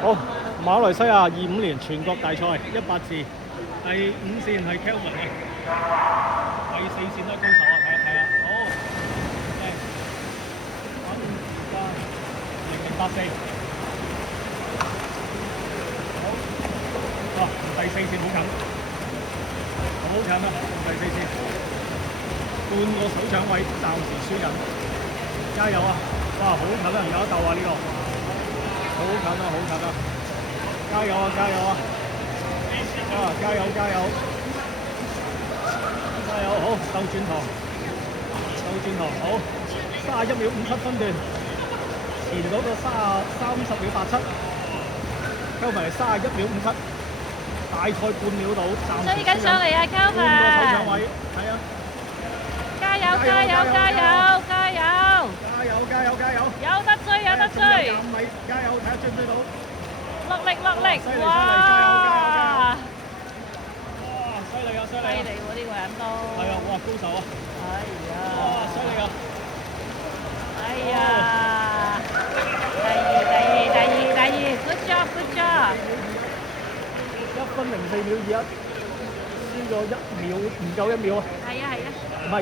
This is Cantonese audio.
好，馬來西亞25年全國大賽100字，第5線係 Kelvin 啊，第4線都係高手啊，睇下睇下，好，0084，好，第4線好近，好近啊，第4線，半個水搶位，暫時輸緊，加油啊！哇，好近啊，有得鬥啊呢個！好近啊，好近啊！加油啊，加油啊！啊，加油，加油！加油，好，鬥轉堂，鬥轉堂，好，31秒57分段，前嗰個30秒87，溝埋31秒57，大概半秒到，暫時追緊上嚟啊，Kelvin！半個手搶位，係啊！加油，加油，加油，加油！加油，加油，加油！有得追，有得追！ 25米，加油，睇下追唔追到？落力，落力！犀利，哇！哇，犀利啊，犀利！犀利喎，呢個人都。係啊，哇，高手啊！哎呀！哇，犀利啊！哎呀！第二 ，good job，good job！ 1分04秒21，輸咗1秒，唔夠1秒啊！係啊，係啊。唔係